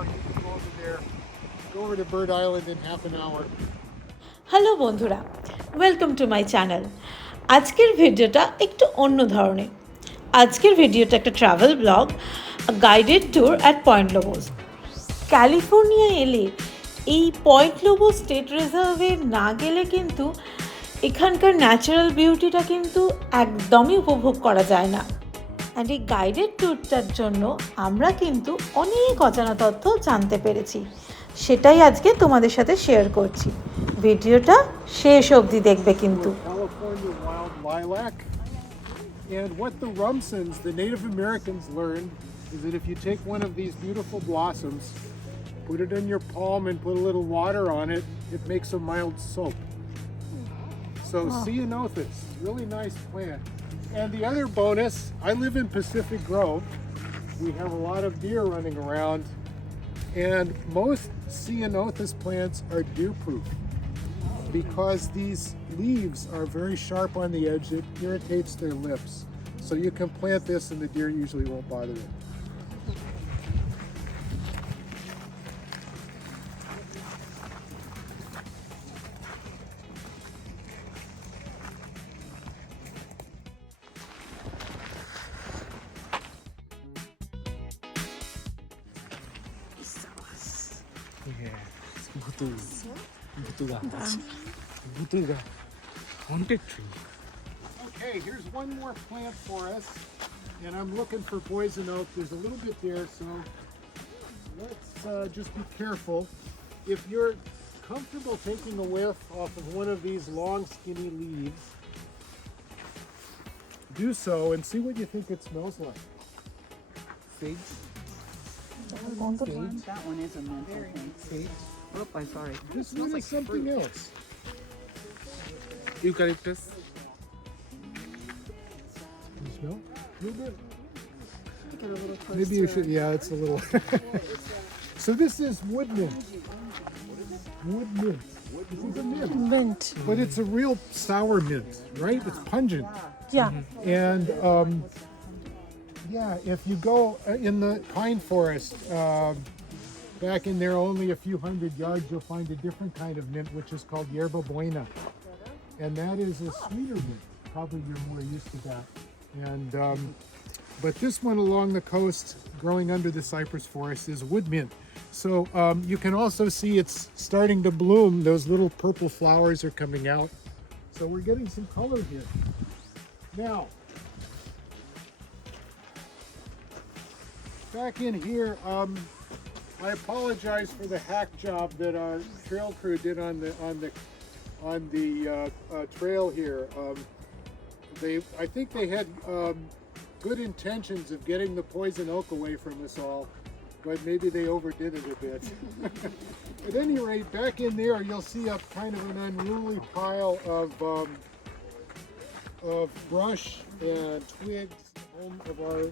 or you can go over there, go over to Bird Island in half an hour. Hello বন্ধুরা, welcome to my channel. আজকের ভিডিওটা একটু অন্য ধরনের। আজকের ভিডিওটা একটা travel blog, guided tour at point Lobos. California এলে এই পয়েন্ট লোবোস স্টেট রিজার্ভে না গেলে কিন্তু এখানকার ন্যাচারাল বিউটিটা কিন্তু একদমই উপভোগ করা যায় না। অ্যান্ড এই গাইডেড ট্যুরটার জন্য আমরা কিন্তু অনেক অজানা তথ্য জানতে পেরেছি, সেটাই আজকে তোমাদের সাথে শেয়ার করছি। ভিডিওটা শেষ অবধি দেখবে কিন্তু। California wild lilac. And what the Rumsons, the Native Americans, learned is that if you take one of these beautiful blossoms, put it in your palm and put a little water on it, it makes a mild soap. So ceanothus, really nice plant. And the other bonus, I live in Pacific Grove. We have a lot of deer running around, and most ceanothus plants are deer-proof because these leaves are very sharp on the edge. It irritates their lips. So you can plant this and the deer usually won't bother it. Butuga. Haunted tree. Okay, here's one more plant for us, and I'm looking for poison oak. There's a little bit there, so let's just be careful. If you're comfortable taking a whiff off of one of these long, skinny leaves, do so and see what you think it smells like. Sage. That one is a mental thing. Sage. Oh, I'm sorry. This one is something else. Eucalyptus. Can you smell? A little bit. Maybe you should. Yeah, it's a little. So this is wood mint. Wood mint. This is a mint, Mint. but it's a real sour mint, right? It's pungent. Yeah. And yeah, if you go in the pine forest, back in there only a few hundred yards, you'll find a different kind of mint, which is called yerba buena. And that is a sweeter mint. Probably you're more used to that. And but this one along the coast, growing under the cypress forest, is wood mint. So you can also see it's starting to bloom. Those little purple flowers are coming out. So we're getting some color here. Now, back in here, I apologize for the hack job that our trail crew did on the trail here. I think they had good intentions of getting the poison oak away from us all, but maybe they overdid it a bit. At any rate, back in there, you'll see a kind of an unruly pile of brush and twigs, home of our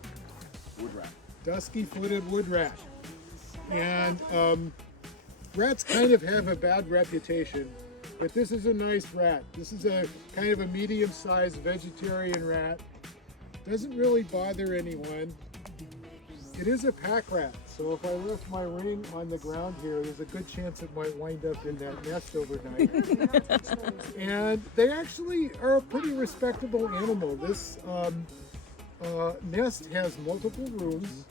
Wood rat. dusky-footed wood rat. And rats kind of have a bad reputation, but this is a nice rat. This is a kind of a medium-sized vegetarian rat. Doesn't really bother anyone. It is a pack rat, so if I left my ring on the ground here, there's a good chance it might wind up in that nest overnight. And they actually are a pretty respectable animal. This nest has multiple rooms,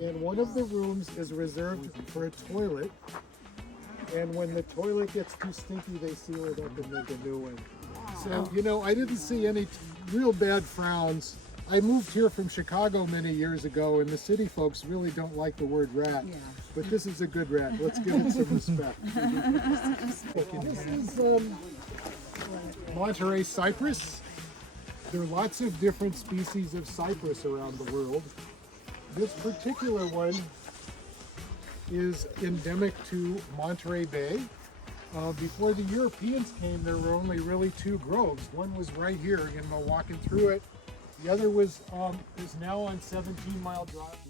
and one of the rooms is reserved for a toilet. And when the toilet gets too stinky, they seal it up and make a new one. So, you know, I didn't see any real bad frowns. I moved here from Chicago many years ago, and the city folks really don't like the word rat. But this is a good rat. Let's give it some respect. This is Monterey cypress. There are lots of different species of cypress around the world. This particular one is endemic to Monterey Bay. Before the Europeans came, there were only really two groves. One was right here, you know, walking through it. The other is now on 17 Mile Drive.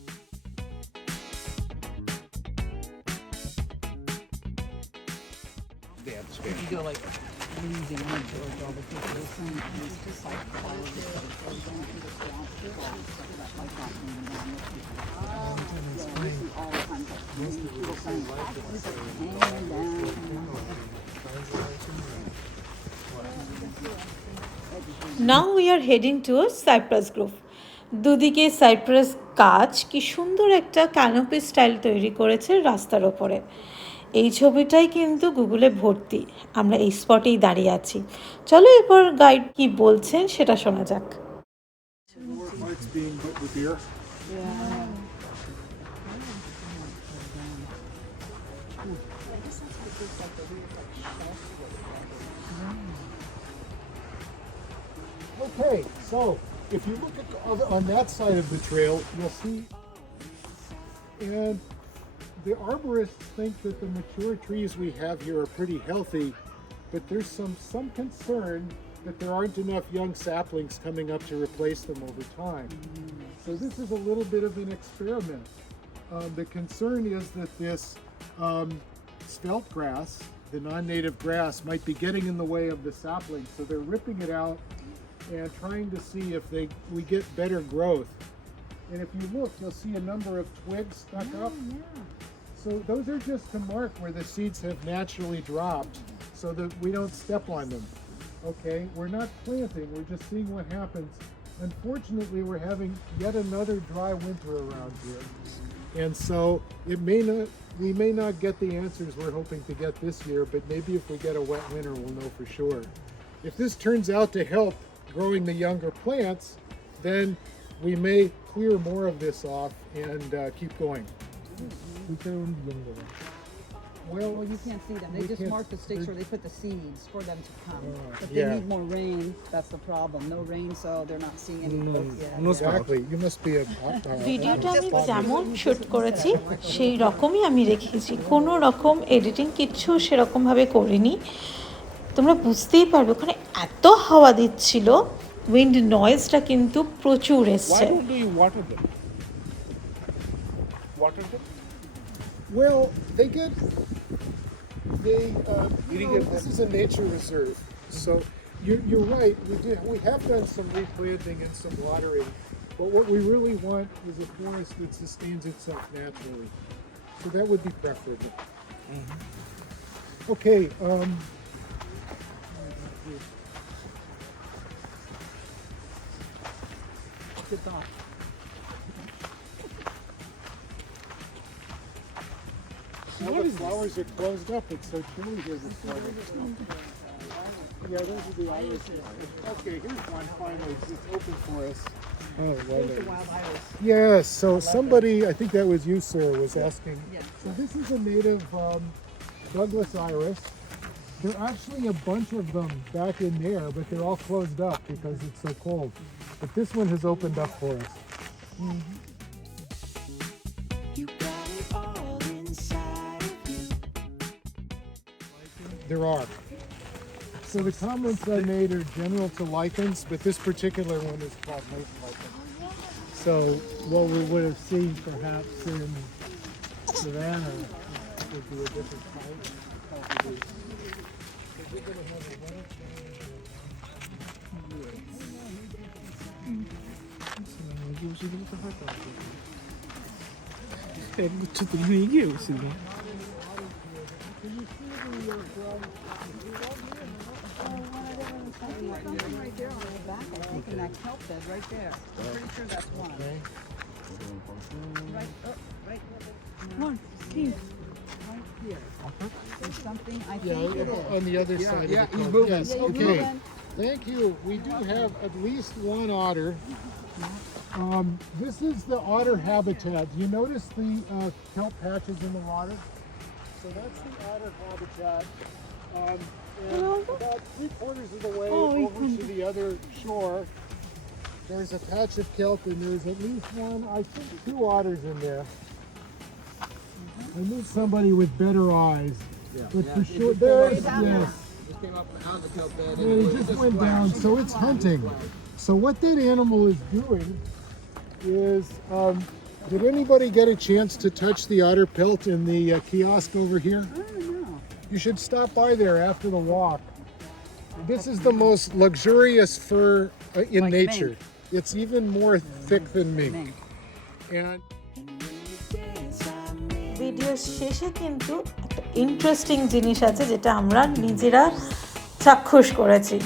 They have space. You go like losing one George all the people are saying it's just like follow the stuff goes down to the swamp like that moving down this way. Yeah, we see all kinds of now we are heading towards cypress grove. দুদিকে cypress গাছ কি সুন্দর একটা canopy style তৈরি করেছে রাস্তার ওপরে। এই ছবিটাই কিন্তু গুগলে ভর্তি। আমরা এই স্পটেই দাঁড়িয়ে আছি। চলো এরপর গাইড কি বলছেন সেটা শোনা যাক। More bites being put with beer. Okay, so if you look at on that side of the trail, you'll see, and the arborists think that the mature trees we have here are pretty healthy, but there's some concern that there aren't enough young saplings coming up to replace them over time. So this is a little bit of an experiment. The concern is that this svelte grass, the non-native grass, might be getting in the way of the saplings. So they're ripping it out and trying to see if we get better growth. And if you look, you'll see a number of twigs stuck up. So those are just to mark where the seeds have naturally dropped so that we don't step on them. Okay, we're not planting, we're just seeing what happens. Unfortunately, we're having yet another dry winter around here. And so we may not get the answers we're hoping to get this year, but maybe if we get a wet winter, we'll know for sure. If this turns out to help growing the younger plants, then we may clear more of this off and keep going. Well, you can't see them. They we just can't- mark the stakes where they put the seeds for them to come. But they yeah. need more rain. That's the problem. No rain, so they're not seeing any growth yet. Exactly. You must be a ভিডিওটা আমি যেমন shoot করেছি সেই রকমই আমি রেখেছি, কোনো রকম এডিটিং কিচ্ছু সেরকমভাবে করিনি। তোমরা বুঝতেই পারবে ওখানে এত হাওয়া দিচ্ছিল, উইন্ড নয়েজটা কিন্তু প্রচুর এসছে। do you water them? Water them? Well, this is a nature reserve, so you're right. We have done some replanting and some watering, but what we really want is a forest that sustains itself naturally. So that would be preferable. Okay. Good thought. Now the flowers are closed up. It's so chilly here this morning. Yeah, those are the irises. Okay, here's one finally. It's open for us. Oh, There's the wild iris. yes. So somebody, I think that was you, sir, was asking. Yes. So this is a native Douglas iris. There are actually a bunch of them back in there, but they're all closed up because it's so cold. But this one has opened up for us. There are. So the comments I made are general to lichens, but this particular one is called late lichen. So what we would have seen perhaps in Savannah would be a different type. Right there on the back, I think, in that kelp bed right there. I'm pretty sure that's one. Okay. Right, right. Come on, Steve. Right here. There's something, I think it is. On the other side yeah, of the he's coast. moving. Yes, Yeah, he's okay. moving. Thank you. We do have at least one otter. This is the otter habitat. You notice the kelp patches in the water? So that's the otter habitat. And about 3/4 of the way over to the other shore, there's a patch of kelp, and there's at least one, I think 2 otters in there. I need somebody with better eyes. But for sure, there's, yes. Just came up out of the kelp bed. Yeah, it just went down, so it's hunting. So what that animal is doing is, did anybody get a chance to touch the otter pelt in the kiosk over here? I don't know. You should stop by there after the walk. This is the most luxurious fur in Like nature. mink. It's even more thick than mink. Mink. And We ভিডিওর শেষে কিন্তু একটা interesting জিনিস আছে যেটা আমরা নিজেরা চাক্ষুষ করেছি,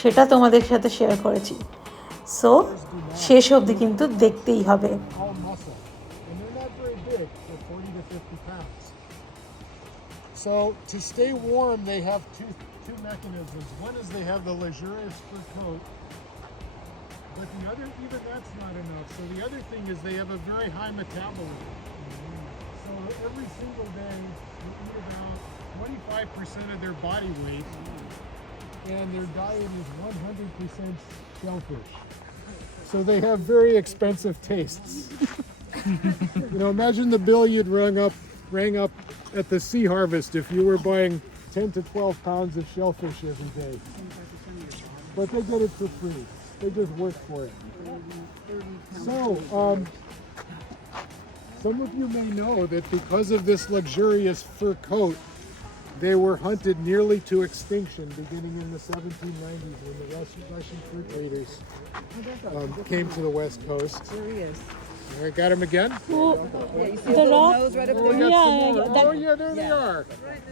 সেটা তোমাদের সাথে শেয়ার করেছি। সো শেষ অবধি কিন্তু দেখতেই হবে। All muscle. And they're not very big, they're 40 to 50 pounds. So to stay warm, they have two mechanisms. One is they have the luxurious fur coat, but the other, even that's not enough. So the other thing is they have a very high metabolism. So every single day they eat about 25% of their body weight, and their diet is 100% shellfish. So they have very expensive tastes. You know, imagine the bill you'd rang up at the sea harvest if you were buying 10 to 12 pounds of shellfish every day. But they get it for free. They just work for it. So, some of you may know that because of this luxurious fur coat, they were hunted nearly to extinction beginning in the 1790s when the Russian fur traders came to the west coast. There he is. I got him again? Yeah, you see his The little rock? nose right up Oh, we there? got some more. that- Oh, yeah, there they are.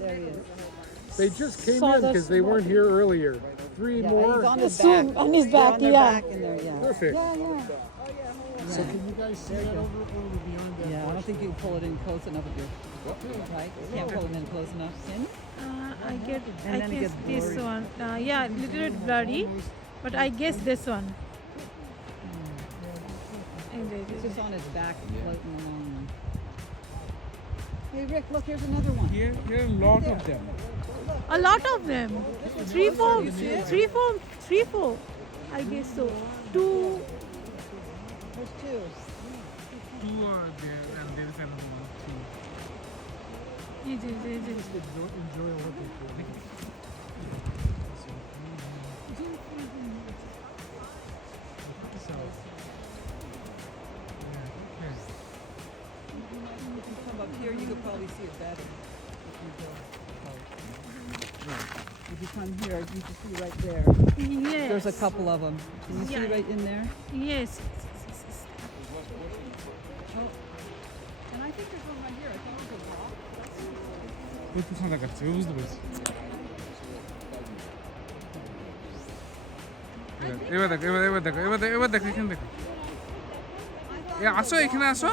There he is. They just came Saw in the because they weren't here earlier. Three Yeah, more. he's on his Soon, back. on his They're back, on their yeah. back in there, yeah. Perfect. Yeah, yeah. So can you guys see that over beyond that? Yeah, I don't think you can pull it in close enough with your, right? You can't pull it in close enough. Can you? I get, And I then it guess gets this blurry. one. Yeah, little bit blurry, but I guess this one. It's just on his back floating along. Hey Rick, look, here's another one. Here are a lot of them. A lot of them. Three, four. I guess so. Two. There's two. Two are there, and there is another one. Three. Enjoy looking for them. So, If you come up here, you could probably see it better. If you come here, you can see right there. Yes. There's a couple of them. Can you see Yeah. right in there? Yes. And I think there's one right here. I think it's a rock. ওই পিছনে দেখাচ্ছে ওই বুঝতে পেরেছি এবার দেখো এবার দেখো এখানে দেখো আসো এখানে আসো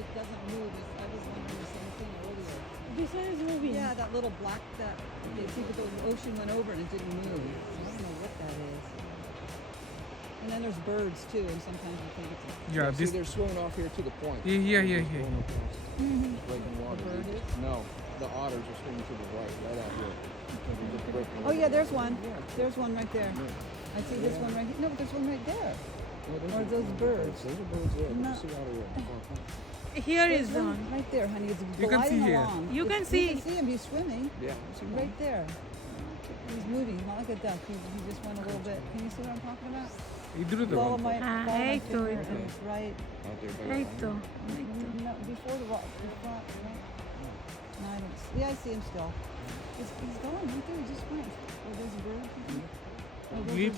It doesn't move. I was wondering the same thing earlier. This one is moving. Yeah, that little black that you see, but the ocean went over and it didn't move. I don't know what that is. And then there's birds too, and sometimes you think it's a Yeah, See, this they're swimming off here to the point. here. Going across, breaking water. bird is? No, the otters are swimming to the right out here. Because they're just breaking Oh yeah, water. there's one. There's one right there. I see this one right here. No, but there's one right there. Yeah, Or those birds. Those are birds there. No. You see otter there. Here There's is one. right there, honey. It's You can gliding see here. along. You can You see. can see him. He's swimming Yeah, you see one. right there. He's moving. Not like a duck. He just went a little bit. Can you see what I'm talking about? এই দুটো তো Follow my, Ah, follow my এই তো, finger এই তো। and it's right. Out there by এই the তো, line. এই তো। No, before the rock. No, I don't. Yeah, I see him still. He's going right there. He just went. Oh, there's a bird. Oh, there's Leave.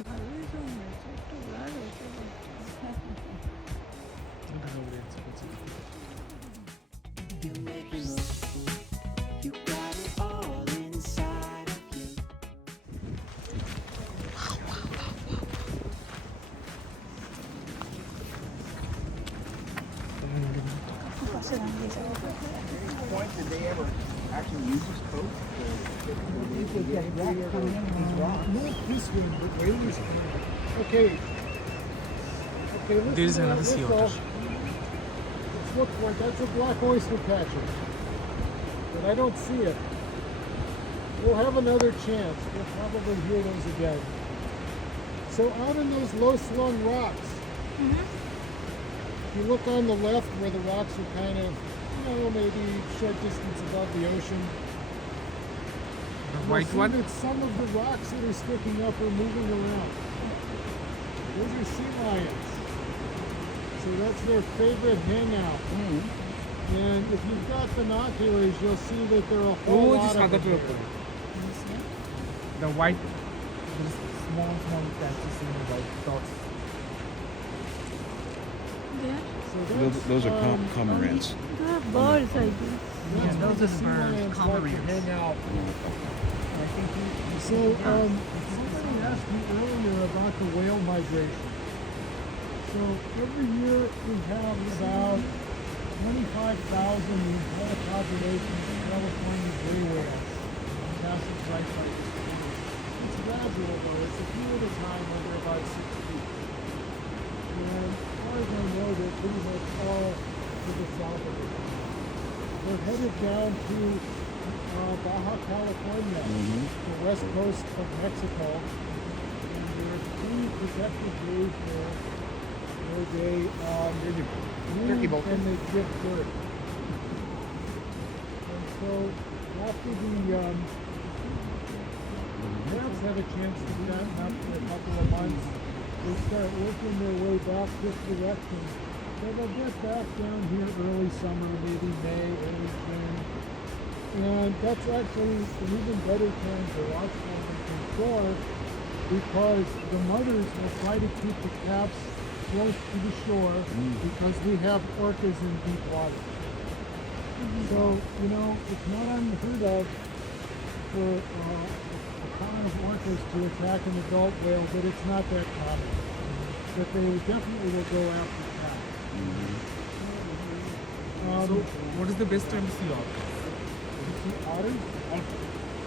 Point, did they ever actually use this coat? You could get wrecked coming in these rocks. not this one, but whalers. Okay. Okay, listen. There is now, another sea otter. Let's look for it. That's a black oyster catcher. But I don't see it. We'll have another chance. We'll probably hear those again. So out in those low slung rocks, if you look on the left where the rocks are kind of, maybe short distance above the ocean, The you'll white see one? that some of the rocks that are sticking up are moving around. Those are sea lions. So that's their favorite hangout. And if you've got binoculars, you'll see that there are a whole ওই যে lot of সাদাটার them উপরে there. The white small patches in the white dots There. So that's, Those are cormorants. The birds, I guess. That's those where are the sea birds, lions like to cormorants. hang out. So, somebody asked me earlier about the whale migration. So every year we have about 25,000 in the entire population of California gray whales passing right by this point. It's gradual though, it's a few at a time over about 6 feet. And as far as I know, they're pretty much all to the south of it. They're headed down to Baja California, the west coast of Mexico, and there are 3 protected days there where they breed and they give birth. And so after the calves have a chance to fatten up for a couple of months, they start working their way back this direction. So they'll get back down here early summer, maybe May, early June. And that's actually an even better time to watch for them from shore because the mothers will try to keep the calves close to the shore because we have orcas in deep water. So, you know, it's not unheard of for a colony of orcas to attack an adult whale, but it's not that common. But they definitely will go after calves. So, what is the best time to see orcas? Otters?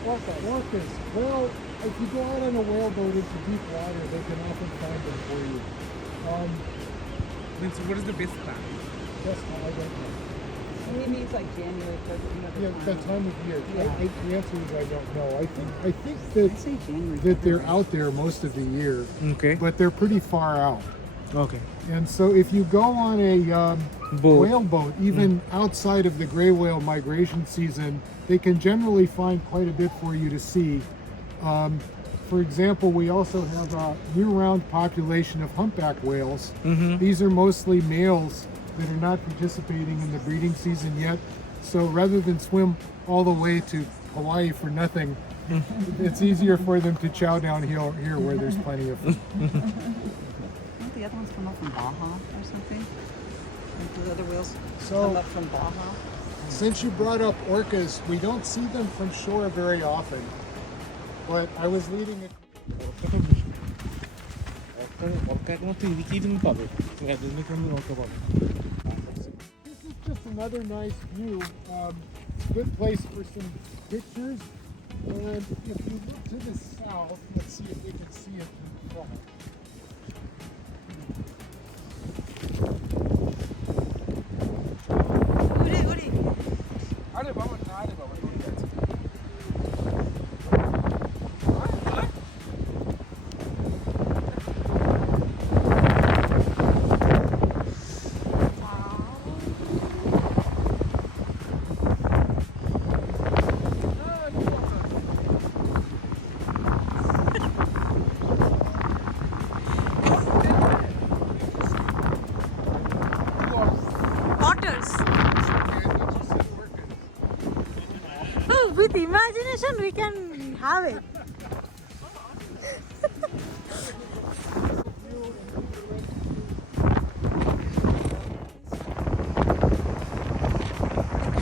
Orcas. Well, if you go out on a whaleboat into deep water, they can often find them for you. Means what is the best time? That's how I don't know. He means like January, February, Yeah, that time of year. Yeah. The answer is I don't know. I think I say January. that they're out there most of the year, Okay. but they're pretty far out. Okay. And so if you go on a Boat. whaleboat, even outside of the gray whale migration season, they can generally find quite a bit for you to see. For example, we also have a year-round population of humpback whales. These are mostly males that are not participating in the breeding season yet. So rather than swim all the way to Hawaii for nothing, it's easier for them to chow down here where there's plenty of food. Don't the other ones come up from Baja or something? Like the other whales So- come up from Baja? Since you brought up orcas, we don't see them from shore very often. But I was leading it. orca একমাত্র এদিকেই তুমি পাবে এখানে কোনো orca পাবে না। This is just another nice view. Good place for some pictures. And if you look to the south, let's see if we can see it from the front. আরে বাবা না রে বাবা দূরে আছে Otters. Oh, with imagination we can have it.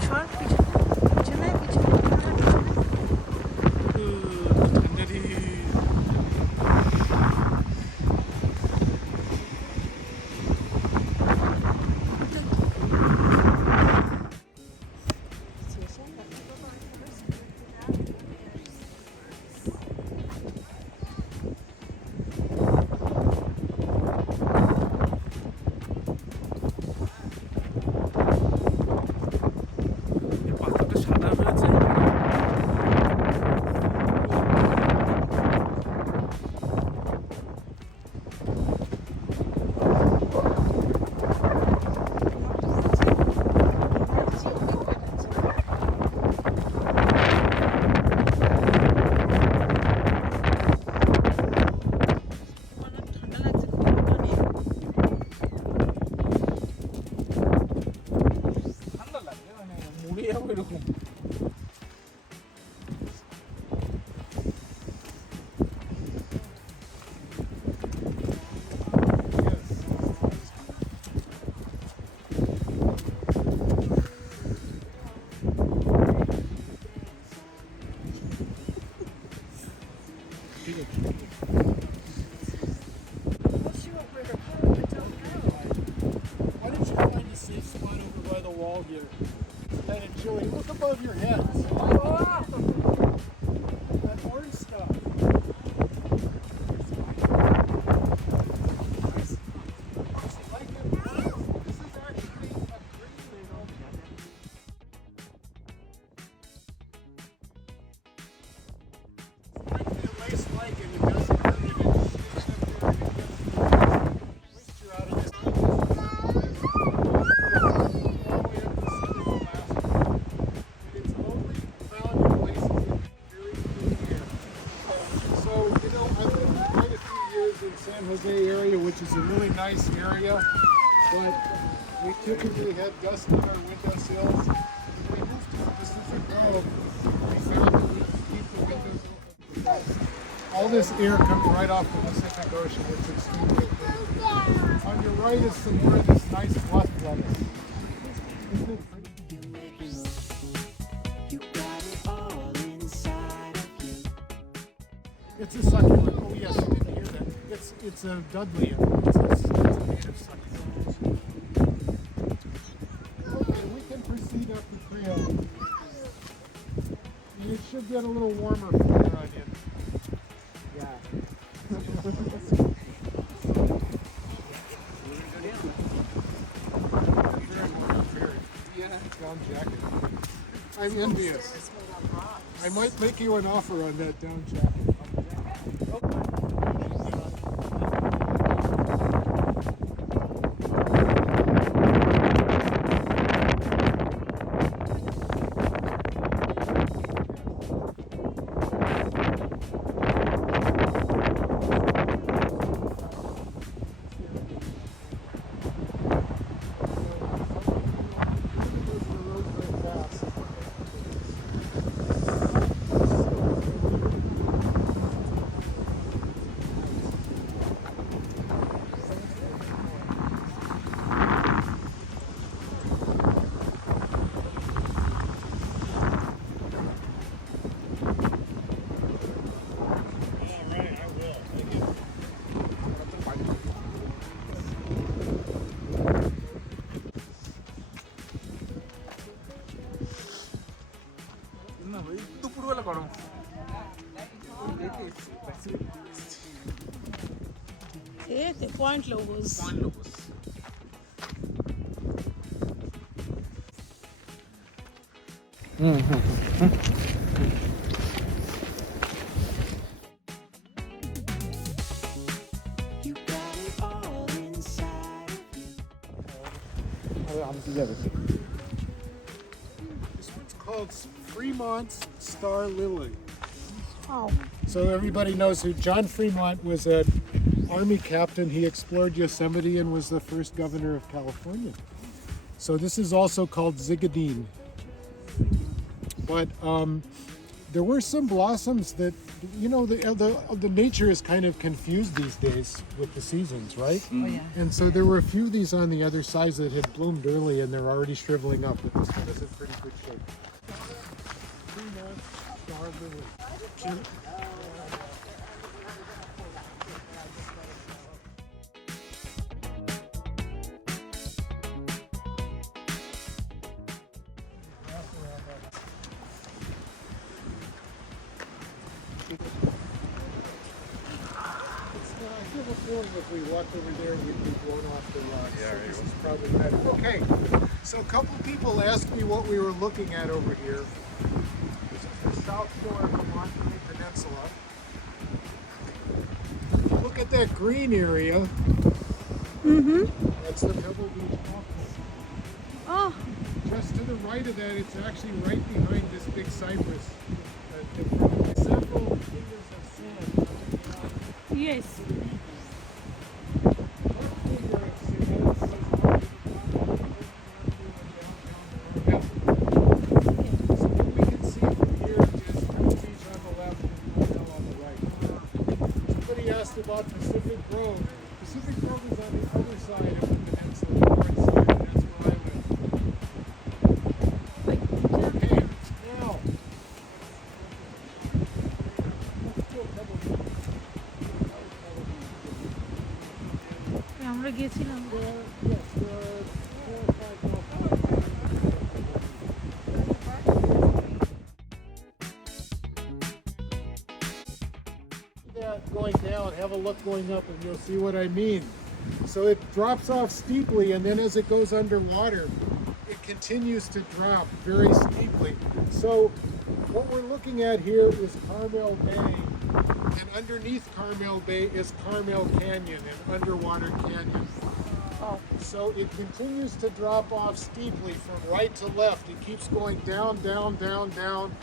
সর, পিছনে, পিছনে, পিছনে। পাথরটা সাদা হয়েছে ঠান্ডা লাগছে খুব অনেক। ঠান্ডা লাগে মানে মরে যাবো এরকম mild here. It's kind of chilly. Look above your heads. That orange stuff. Like it. This is actually a green thing. It's actually a lace like, and it doesn't hurt it. It stays up there and it gets the moisture out of it. It's only found in places with very clean air. So, you know, I've been quite a few years in San Jose area, which is a really nice area, but we typically had dust on our windowsills. When we moved to Pacific Grove, we found that we keep the windows open. All this air comes right off the Pacific Ocean. It's extremely clean. On your right is some more of this nice bluff lettuce. Isn't it pretty? It's a succulent. Oh yes, you didn't hear that. It's a Dudley. It's a native succulent. Okay, we can proceed up the trail. And it should get a little warmer from here on in. Down jacket. I'm envious. I might make you an offer on that down jacket. দুপুরবেলা গরম Point LOBOS. This one's called Fremont's Star Lily. Oh. So everybody knows who John Fremont was, an Army captain. He explored Yosemite and was the first governor of California. So this is also called zigadine. But there were some blossoms that, you know, the nature is kind of confused these days with the seasons, right? Oh, yeah. And so there were a few of these on the other sides that had bloomed early and they're already shriveling up, but this one is in pretty good shape. Fremont's Star Lily. I feel a feeling if we walked over there, we'd be blown off the rocks. Yeah, So right. this is probably better. Okay, so a couple people asked me what we were looking at over here. This is the South Shore of the Monterey Peninsula. If you look at that green area, that's the Pebble Beach Golf Course. Oh, Just to the right of that, it's actually right behind this big cypress. In front of it. Several fingers of sand. yes. About Pacific Grove. Pacific Grove is on the other side of the peninsula, the north side, and that's where I live. Okay, now let's do a couple. a look going up and you'll see what I mean. So it drops off steeply, and then as it goes underwater, it continues to drop very steeply. So what we're looking at here is Carmel Bay, and underneath Carmel Bay is Carmel Canyon, an underwater canyon. So it continues to drop off steeply from right to left. It keeps going down, down, down, down.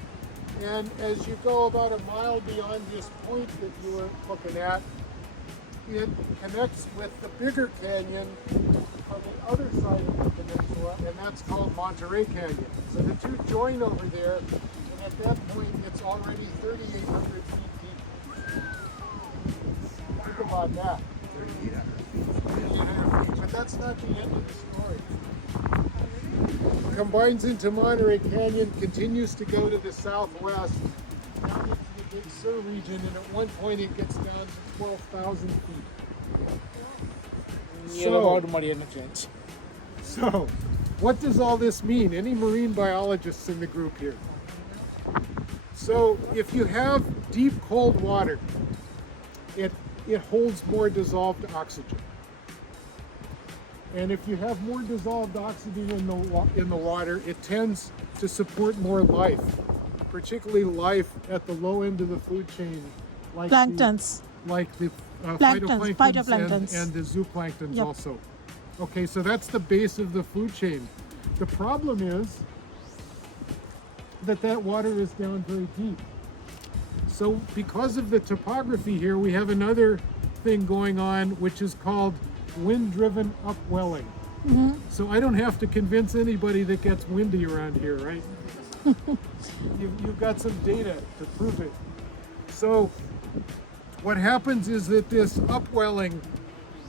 And as you go about a mile beyond this point that you were looking at, it connects with the bigger canyon on the other side of the peninsula, and that's called Monterey Canyon. So the two join over there, and at that point it's already 3,800 feet deep. Think about that. 3,800 feet. But that's not the end of the story. It combines into Monterey Canyon, continues to go to the southwest, down into the Big Sur region, and at one point it gets down to 12,000 feet. Near about Mariana Trench. So, what does all this mean? Any marine biologists in the group here? So, if you have deep cold water, it holds more dissolved oxygen. And if you have more dissolved oxygen in the water, it tends to support more life, particularly life at the low end of the food chain, like Planktons. the Planktons, phytoplanktons. and the zooplanktons Yep. also. Okay, so that's the base of the food chain. The problem is that water is down very deep. So because of the topography here, we have another thing going on, which is called wind-driven upwelling. So I don't have to convince anybody that gets windy around here, right? You've got some data to prove it. So what happens is that this upwelling,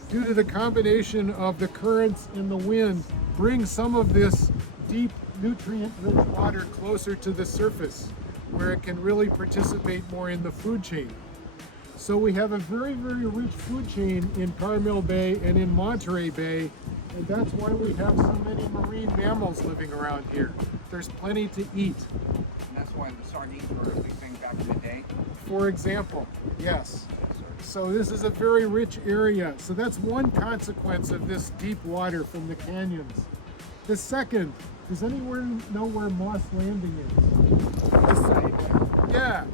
due to the combination of the currents and the wind, brings some of this deep nutrient-rich water closer to the surface, where it can really participate more in the food chain. So we have a very, very rich food chain in Carmel Bay and in Monterey Bay, and that's why we have so many marine mammals living around here. There's plenty to eat. And that's why the sardines were a big thing back in the day. For example, yes. So this is a very rich area. So that's one consequence of this deep water from the canyons. The second, does anyone know where Moss Landing is? This side,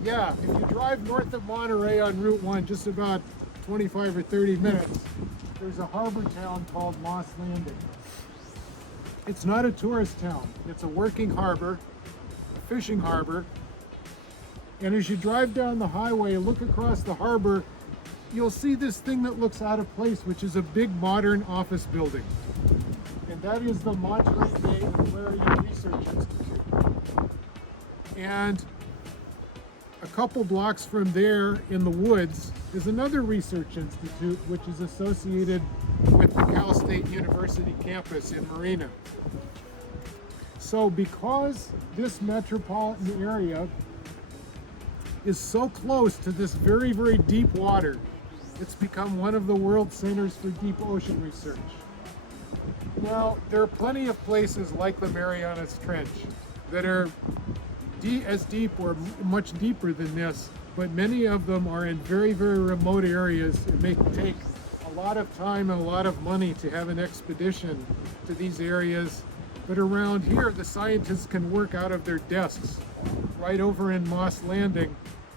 Yeah. If you drive north of Monterey on Route 1, just about 25 or 30 minutes, there's a harbor town called Moss Landing. It's not a tourist town. It's a working harbor, a fishing harbor. And as you drive down the highway, look across the harbor, you'll see this thing that looks out of place, which is a big modern office building. And that is the Monterey Bay Aquarium Research Institute. And a couple blocks from there in the woods is another research institute, which is associated with the Cal State University campus in Marina. So because this metropolitan area is so close to this very, very deep water, it's become one of the world centers for deep ocean research. Now, there are plenty of places like the Marianas Trench that are as deep or much deeper than this, but many of them are in very, very remote areas. It may take a lot of time and a lot of money to have an expedition to these areas. But around here, the scientists can work out of their desks right over in Moss Landing.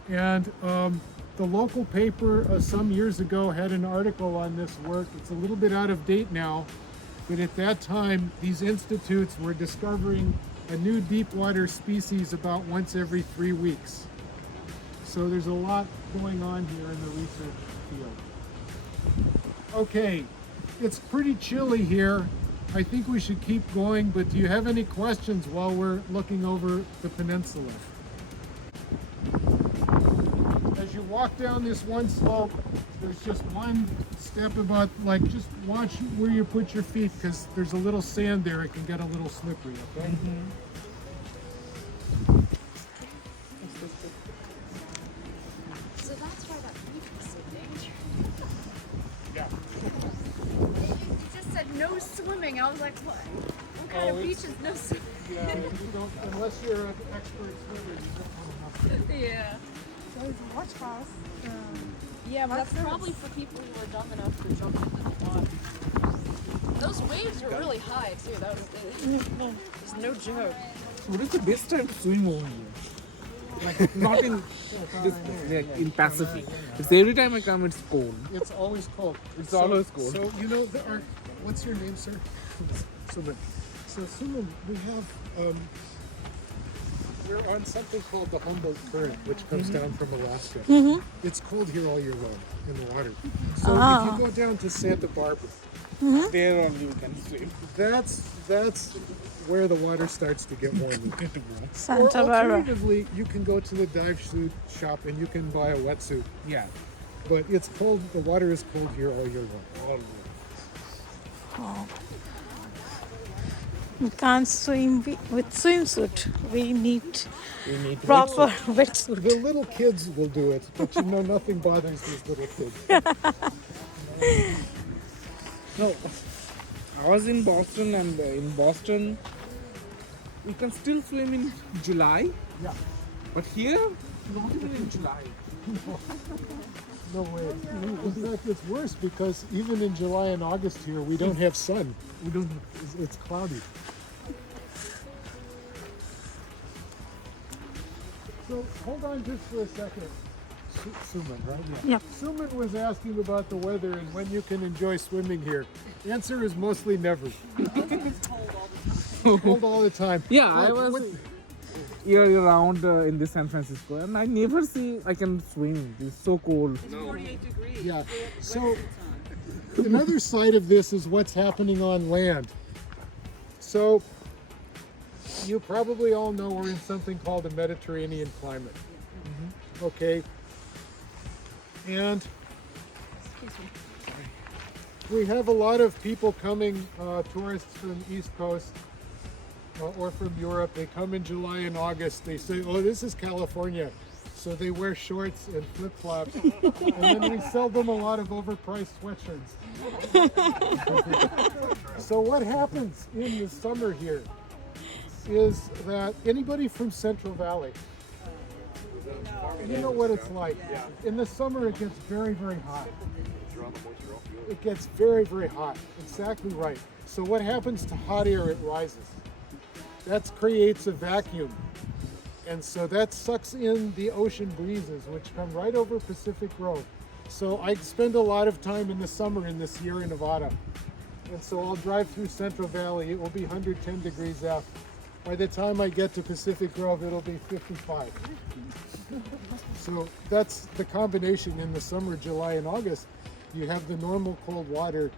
And the local paper some years ago had an article on this work. It's a little bit out of date now, but at that time, these institutes were discovering a new deep water species about once every 3 weeks. So there's a lot going on here in the research field. Okay, it's pretty chilly here. I think we should keep going, but do you have any questions while we're looking over the peninsula? As you walk down this one slope, there's just one step about, like, just watch where you put your feet, because there's a little sand there. It can get a little slippery, okay? So that's why that beach was so dangerous. Yeah. It just said no swimming. I was like, what kind of beach is no swimming? Yeah, you don't, unless you're an expert swimmer, you don't know enough. Yeah. So There's a watch house. Yeah, but that's probably for people who are dumb enough to jump into the water. Those waves are really high too. That was it's no joke. What is the best time to swim over here? Like not in this, like in Pacific. It's every time I come, it's cold. It's always cold. It's always cold. So you know, what's your name, sir? Suman. So Suman, we have we're on something called the Humboldt Current, which comes down from Alaska. It's cold here all year long in the water. So if you go down to Santa Barbara, There only you can swim. that's where the water starts to get warm. Santa Or Barbara. alternatively, you can go to the dive suit shop and you can buy a wetsuit. Yeah. But it's cold. The water is cold here all year long. We can't swim with swimsuit. We need We need proper wetsuit. The little kids will do it, but you know nothing bothers these little kids. No, I was in Boston, and in Boston, you can still swim in July, Yeah, but here, not even in July. no way. In fact, it's worse because even in July and August here, we don't have sun. We don't. It's cloudy. So hold on just for a second. Suman, right? Yep. Suman was asking about the weather and when you can enjoy swimming here. Answer is mostly never. Cold all the time. Yeah, I Like, was what- year around in this San Francisco, and I never see I can swim. It's so cold. It's 48 degrees. Yeah. So West of the sun. another side of this is what's happening on land. So you probably all know we're in something called a Mediterranean climate. Okay. And we have a lot of people coming, tourists from the East Coast or from Europe. They come in July and August. They say, oh, this is California. So they wear shorts and flip-flops. And then we sell them a lot of overpriced sweatshirts. So what happens in the summer here is that anybody from Central Valley, you know what it's like. In the summer, it gets very, very hot. It gets very, very hot. Exactly right. So what happens to hot air? It rises. That creates a vacuum. And so that sucks in the ocean breezes, which come right over Pacific Road. So I spend a lot of time in the summer in the Sierra Nevada. And so I'll drive through Central Valley. It will be 110 degrees F. By the time I get to Pacific Grove, it'll be 55. So that's the combination in the summer, July and August. You have the normal cold water,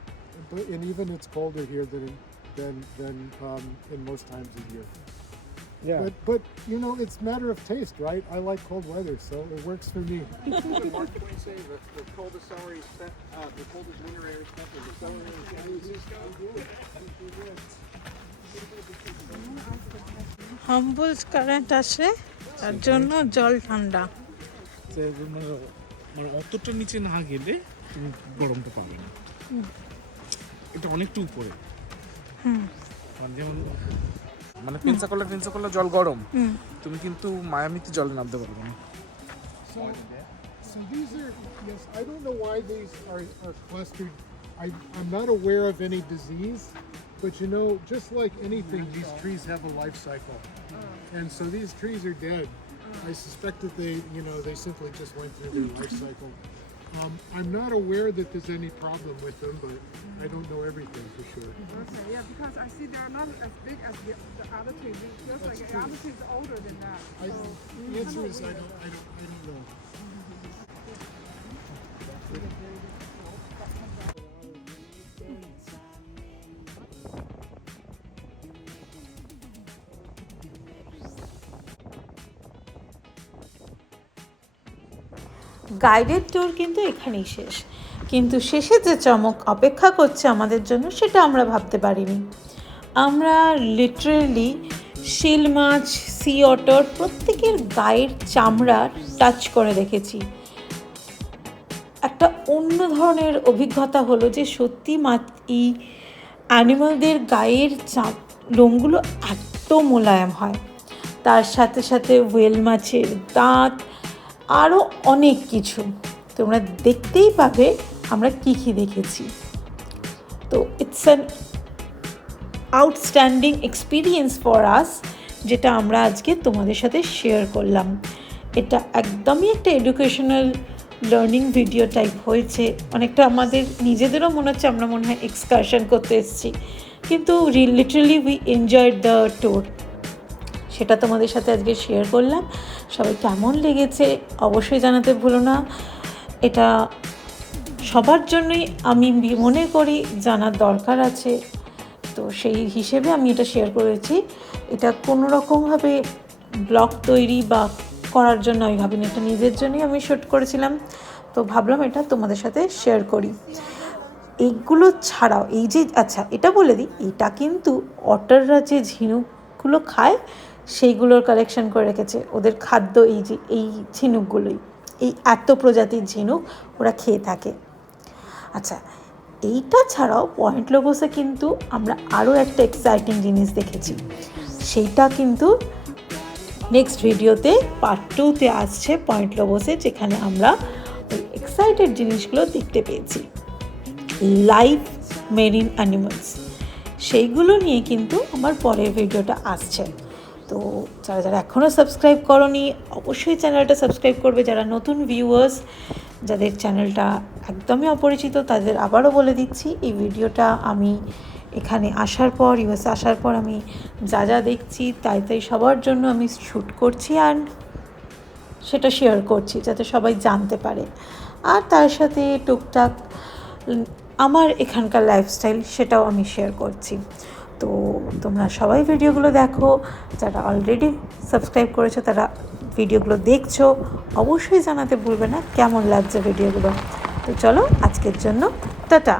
and even it's colder here than in most times of year. Yeah. But you know, it's a matter of taste, right? I like cold weather, so it works for me. What did Mark Twain say? The coldest summer he spent, the coldest winter he spent was the summer in San Francisco. হাম্বলস current আসে তার জন্য জল ঠান্ডা। মানে অতটা নিচে না গেলে তুমি গরমটা পাবে না। এটা অনেকটা উপরে। মানে যেমন মানে পেনসাকোলা জল গরম, তুমি কিন্তু মায়ামিতে জলে নামতে পারবে না। So these are, yes, I don't know why these are clustered. I'm not aware of any disease, but you know, just like anything, these trees have a life cycle. And so these trees are dead. I suspect that they simply just went through their life cycle. I'm not aware that there's any problem with them, but I don't know everything for sure. Okay, yeah, because I see they're not as big as the other trees. It feels like the other trees are older than that. The answer is I don't know. Guided tour কিন্তু এখানেই শেষ, কিন্তু শেষে যে চমক অপেক্ষা করছে আমাদের জন্য সেটা আমরা ভাবতে পারিনি। আমরা লিটারেলি শিল মাছ, সি অটর প্রত্যেকের গায়ের চামড়া টাচ করে দেখেছি। একটা অন্য ধরনের অভিজ্ঞতা হলো যে সত্যি এই অ্যানিমালদের গায়ের লোমগুলো এত মোলায়েম হয়। তার সাথে সাথে ওয়েল মাছের দাঁত, আরও অনেক কিছু তোমরা দেখতেই পাবে আমরা কী কী দেখেছি। তো it's an outstanding experience for us, যেটা আমরা আজকে তোমাদের সাথে শেয়ার করলাম। এটা একদমই একটা এডুকেশনাল লার্নিং ভিডিও টাইপ হয়েছে, অনেকটা আমাদের নিজেদেরও মনে হচ্ছে আমরা মনে হয় এক্সকারশন করতে এসেছি, কিন্তু literally we enjoyed the tour. সেটা তোমাদের সাথে আজকে শেয়ার করলাম। সবাই কেমন লেগেছে অবশ্যই জানাতে ভুলো না। এটা সবার জন্যই আমি মনে করি জানার দরকার আছে, তো সেই হিসেবে আমি এটা শেয়ার করেছি। এটা কোনো রকমভাবে ব্লগ তৈরি বা করার জন্য আমি ভাবিনি, এটা নিজের জন্যই আমি শ্যুট করেছিলাম, তো ভাবলাম এটা তোমাদের সাথে শেয়ার করি। এইগুলো ছাড়াও এই যে, আচ্ছা এটা বলে দিই, এটা কিন্তু অটাররা যে ঝিনুকগুলো খায় সেইগুলোর কালেকশন করে রেখেছে, ওদের খাদ্য এই যে এই ঝিনুকগুলোই, এই এত প্রজাতির ঝিনুক ওরা খেয়ে থাকে। আচ্ছা এইটা ছাড়াও পয়েন্ট লোবোসে কিন্তু আমরা আরও একটা এক্সাইটিং জিনিস দেখেছি, সেইটা কিন্তু নেক্সট ভিডিওতে পার্ট 2তে আসছে পয়েন্ট লোবোসে, যেখানে আমরা ওই এক্সাইটেড জিনিসগুলো দেখতে পেয়েছি, লাইভ মেরিন অ্যানিমালস, সেইগুলো নিয়ে কিন্তু আমার পরের ভিডিওটা আসছে। তো যারা যারা এখনও সাবস্ক্রাইব করোনি অবশ্যই চ্যানেলটা সাবস্ক্রাইব করবে। যারা নতুন ভিউয়ার্স, যাদের চ্যানেলটা একদমই অপরিচিত, তাদের আবারও বলে দিচ্ছি, এই ভিডিওটা আমি এখানে আসার পর, ইউএসএ আসার পর আমি যা যা দেখছি তাই সবার জন্য আমি শ্যুট করছি অ্যান্ড সেটা শেয়ার করছি যাতে সবাই জানতে পারে। আর তার সাথে টুকটাক আমার এখানকার লাইফস্টাইল সেটাও আমি শেয়ার করছি। তো তোমরা সবাই ভিডিওগুলো দেখো, যারা অলরেডি সাবস্ক্রাইব করেছো তারা ভিডিওগুলো দেখছো, অবশ্যই জানাতে ভুলবে না কেমন লাগছে ভিডিওগুলো। তো চলো আজকের জন্য টাটা।